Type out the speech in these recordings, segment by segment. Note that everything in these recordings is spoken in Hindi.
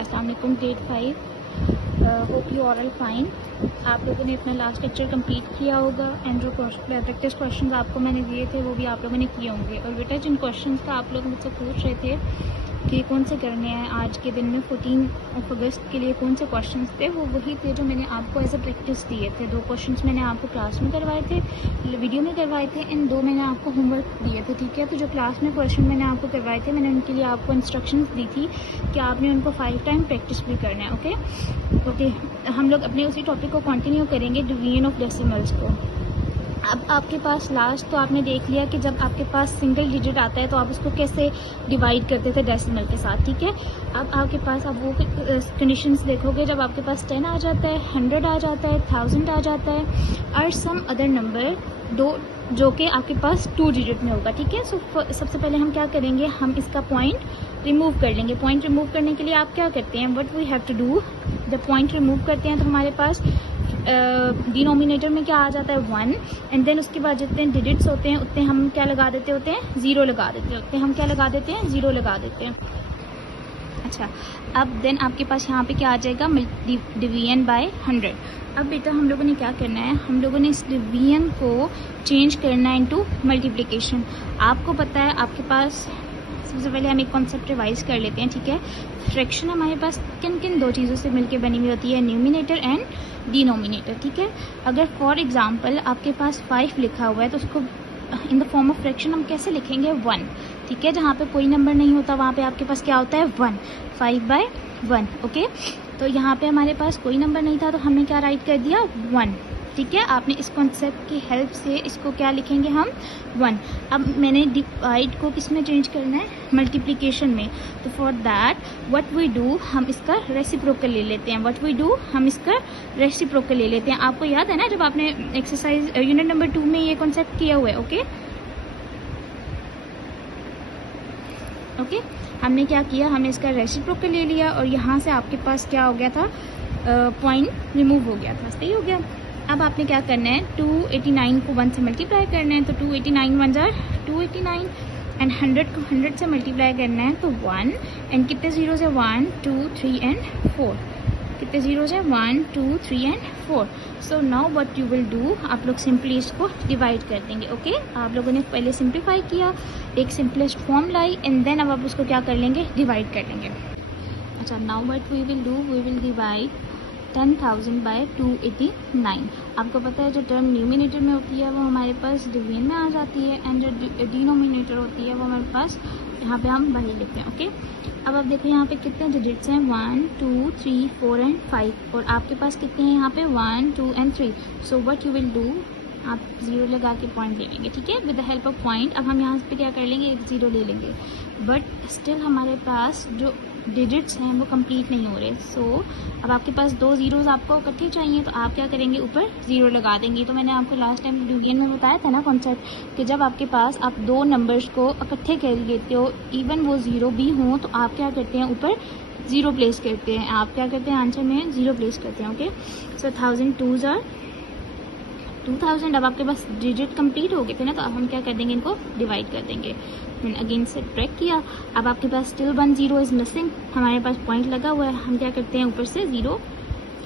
अस्सलाम वालेकुम grade 5। Hope you all fine. आप लोगों ने अपना लास्ट लेक्चर कंप्लीट किया होगा एंड जो प्रैक्टिस क्वेश्चंस आपको मैंने दिए थे वो भी आप लोगों ने किए होंगे। और बेटा जिन क्वेश्चंस का आप लोग मुझसे पूछ रहे थे कि कौन से करने हैं आज के दिन में 14 अगस्त के लिए कौन से क्वेश्चंस थे, वो वही थे जो मैंने आपको एज अ प्रैक्टिस दिए थे। 2 क्वेश्चंस मैंने आपको क्लास में करवाए थे, वीडियो में करवाए थे, एंड 2 मैंने आपको होमवर्क दिए थे। ठीक है, तो जो क्लास में क्वेश्चन मैंने आपको करवाए थे मैंने उनके लिए आपको इंस्ट्रक्शंस दी थी कि आपने उनको 5 टाइम प्रैक्टिस भी करना है। ओके, हम लोग अपने उसी टॉपिक को कंटिन्यू करेंगे, डिवीजन ऑफ डेसिमल्स को। अब आपके पास लास्ट तो आपने देख लिया कि जब आपके पास सिंगल डिजिट आता है तो आप उसको कैसे डिवाइड करते थे डेसिमल के साथ। ठीक है, अब आपके पास आप वो कंडीशंस देखोगे जब आपके पास 10 आ जाता है, 100 आ जाता है, 1000 आ जाता है और सम अदर नंबर दो जो कि आपके पास 2 डिजिट में होगा। ठीक है, सो सबसे पहले हम क्या करेंगे, हम इसका पॉइंट रिमूव कर लेंगे। पॉइंट रिमूव करने के लिए आप क्या करते हैं, what we have to do, जब पॉइंट रिमूव करते हैं तो हमारे पास डिनोमिनेटर में क्या आ जाता है 1, एंड देन उसके बाद जितने डिजिट्स होते हैं उतने हम क्या लगा देते होते हैं, 0 लगा देते होते हैं। हम क्या लगा देते हैं, 0 लगा देते हैं। अच्छा, अब देन आपके पास यहाँ पे क्या आ जाएगा, डिवीजन बाय 100। अब बेटा हम लोगों ने क्या करना है, हम लोगों ने इस डिवीजन को चेंज करना है इनटू मल्टीप्लिकेशन। आपको पता है आपके पास, सबसे पहले हम एक कॉन्सेप्ट रिवाइज कर लेते हैं। ठीक है, फ्रैक्शन हमारे पास किन किन 2 चीज़ों से मिलकर बनी हुई होती है, न्यूमिनेटर एंड डिनोमिनेटर। ठीक है, अगर फॉर एग्जांपल आपके पास 5 लिखा हुआ है तो उसको in the form of fraction हम कैसे लिखेंगे, 1। ठीक है, जहाँ पे कोई नंबर नहीं होता वहाँ पे आपके पास क्या होता है, 1, 5/1। ओके, तो यहाँ पे हमारे पास कोई नंबर नहीं था तो हमने क्या राइट कर दिया, 1। ठीक है, आपने इस कॉन्सेप्ट की हेल्प से इसको क्या लिखेंगे हम, 1। अब मैंने डिवाइड को किस में चेंज करना है, मल्टीप्लिकेशन में। तो for that what we do, हम इसका रेसिप्रोकल ले लेते हैं। व्हाट वी डू, हम इसका रेसिप्रोकल ले लेते हैं। आपको याद है ना जब आपने एक्सरसाइज यूनिट नंबर 2 में ये कॉन्सेप्ट किया हुआ है। ओके, हमने क्या किया, हमने इसका रेसिप्रोकल ले लिया और यहाँ से आपके पास क्या हो गया था, पॉइंट रिमूव हो गया था। सही हो गया। अब आपने क्या करना है, 289 को 1 से मल्टीप्लाई करना है, तो 289 1 जार 289, एंड 100 को 100 से मल्टीप्लाई करना है तो 1, एंड कितने जीरो है, 1 2 3 एंड 4। कितने जीरो है, 1 2 3 and 4। So now what you will do, आप लोग सिंपली इसको डिवाइड कर देंगे। ओके, आप लोगों ने पहले सिंप्लीफाई किया, एक सिंपलेस्ट फॉर्म लाई, एंड देन अब आप उसको क्या कर लेंगे, डिवाइड कर लेंगे। अच्छा, now what we will do, we will divide 10,000 by 289। आपको पता है जो टर्म न्यूमिनेटर में होती है वो हमारे पास डिवीजन में आ जाती है, एंड जो डिनोमिनेटर होती है वो हमारे पास यहाँ पे हम वही लिखते हैं। ओके, अब आप देखो यहाँ पे कितने डिजिट्स हैं, 1 2 3 4 एंड 5, और आपके पास कितने हैं यहाँ पे 1 2 and 3। So what you will do, आप 0 लगा के पॉइंट ले लेंगे। ठीक है, with the help of point. अब हम यहाँ पे क्या कर लेंगे, एक 0 ले लेंगे, बट स्टिल हमारे पास जो डिजिट्स हैं वो कंप्लीट नहीं हो रहे। सो अब आपके पास 2 ज़ीरोज़ आपको इकट्ठे चाहिए तो आप क्या करेंगे, ऊपर 0 लगा देंगे। तो मैंने आपको लास्ट टाइम डिवीजन में बताया था ना कॉन्सेप्ट कि जब आपके पास आप 2 नंबर्स को इकट्ठे कर लेते हो, इवन वो 0 भी हों, तो आप क्या करते हैं, ऊपर 0 प्लेस करते हैं। आप क्या करते हैं, आंसर में 0 प्लेस करते हैं। Okay, so 1000 2s are 2000। अब आपके पास डिजिट कंप्लीट हो गए थे ना, तो अब हम क्या कर देंगे, इनको डिवाइड कर देंगे। मैंने अगेन से ट्रैक किया, अब आपके पास स्टिल 1 0 इज मिसिंग, हमारे पास पॉइंट लगा हुआ है, हम क्या करते हैं, ऊपर से 0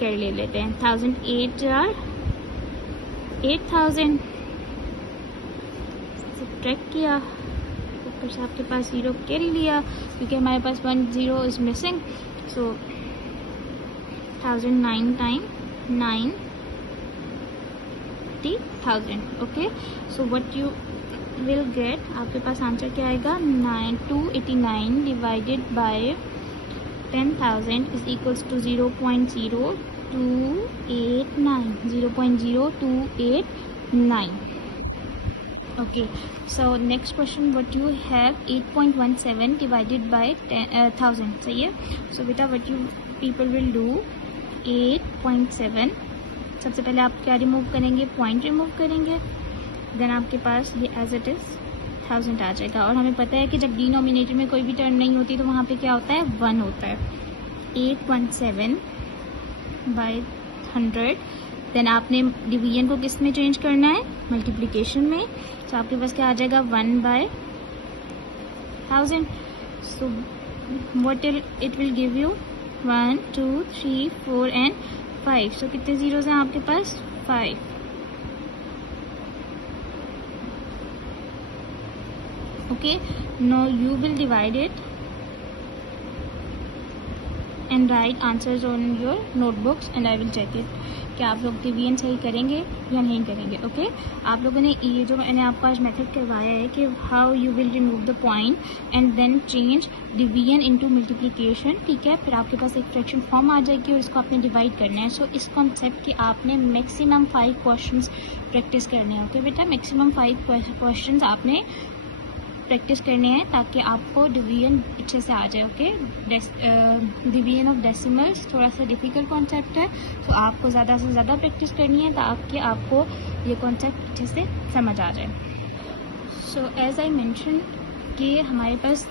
कैरी ले लेते हैं। 1008 जार 8000, ट्रैक किया, ऊपर से आपके पास 0 कैरी लिया क्योंकि हमारे पास 1 0 is missing. So 1009 time 9 10,000। Okay, so what you will get, आपके पास आंसर क्या आएगा, 289 divided by 10,000 is equals to 0.0289, 0.0289। Okay, so next question, what you have 8.17 divided by 1000। सही है, सो बेटा what you people will do, 8.7, सबसे पहले आप क्या रिमूव करेंगे, पॉइंट रिमूव करेंगे, देन आपके पास ये एज इट इज़ 1000 आ जाएगा। और हमें पता है कि जब डिनोमिनेटर में कोई भी टर्म नहीं होती तो वहाँ पे क्या होता है, 1 होता है। 8.7 बाय 100, देन आपने डिवीजन को किस में चेंज करना है, मल्टीप्लिकेशन में। तो आपके पास क्या आ जाएगा, 1/1000। So what it will give you, 1 2 3 4 and 5। सो कितने ज़ीरोज़ हैं आपके पास? 5। Okay, now you will divide it and write answers on your notebooks and I will check it कि आप लोग डिवीजन सही करेंगे या नहीं करेंगे। ओके, आप लोगों ने ये जो मैंने आपको आज मेथड करवाया है कि how you will remove the point and then change division into multiplication, ठीक है। फिर आपके पास एक फ्रैक्शन फॉर्म आ जाएगी और इसको आपने डिवाइड करना है। सो इस कॉन्सेप्ट के आपने मैक्सिमम 5 क्वेश्चंस प्रैक्टिस करने हैं। ओके बेटा, मैक्सिमम 5 क्वेश्चंस आपने प्रैक्टिस करने हैं ताकि आपको डिवीजन अच्छे से आ जाए। ओके, डिवीजन ऑफ डेसिमल्स थोड़ा सा डिफ़िकल्ट कॉन्सेप्ट है, तो आपको ज़्यादा से ज़्यादा प्रैक्टिस करनी है ताकि आपको ये कॉन्सेप्ट अच्छे से समझ आ जाए। सो एज आई मेंशन कि हमारे पास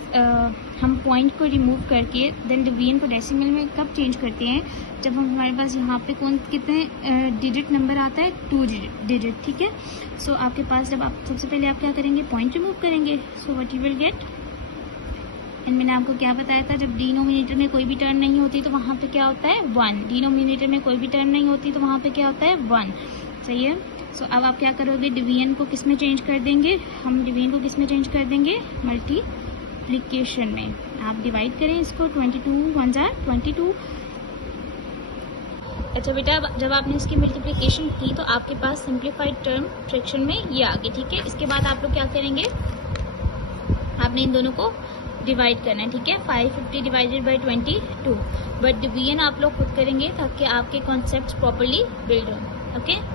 हम पॉइंट को रिमूव करके देन डिवीजन को डेसिमल में कब चेंज करते हैं? जब हम हमारे पास यहाँ पे कितने डिजिट नंबर आता है? 2 डिजिट, ठीक है। सो आपके पास जब आप सबसे पहले आप क्या करेंगे? पॉइंट रिमूव करेंगे। सो what you will gate, and मैंने आपको क्या बताया था, जब डिनोमिनेटर में कोई भी टर्म नहीं होती तो वहाँ पे क्या होता है? 1। डिनोमिनेटर में कोई भी टर्म नहीं होती तो वहाँ पे क्या होता है? 1। सही है। सो अब आप क्या करोगे? डिवीजन को किस में चेंज कर देंगे? हम डिवीजन को किस में चेंज कर देंगे? मल्टीप्लिकेशन में। आप डिवाइड करें इसको, 22 1 जार 22। अच्छा बेटा, जब आपने इसकी मल्टीप्लिकेशन की तो आपके पास सिंप्लीफाइड टर्म फ्रैक्शन में ये आ गई, ठीक है। इसके बाद आप लोग क्या करेंगे? आपने इन दोनों को डिवाइड करना है, ठीक है। 550 डिवाइडेड बाई 22, बट डिवीजन आप लोग खुद करेंगे ताकि आपके कॉन्सेप्ट्स प्रॉपरली बिल्ड हो। ओके।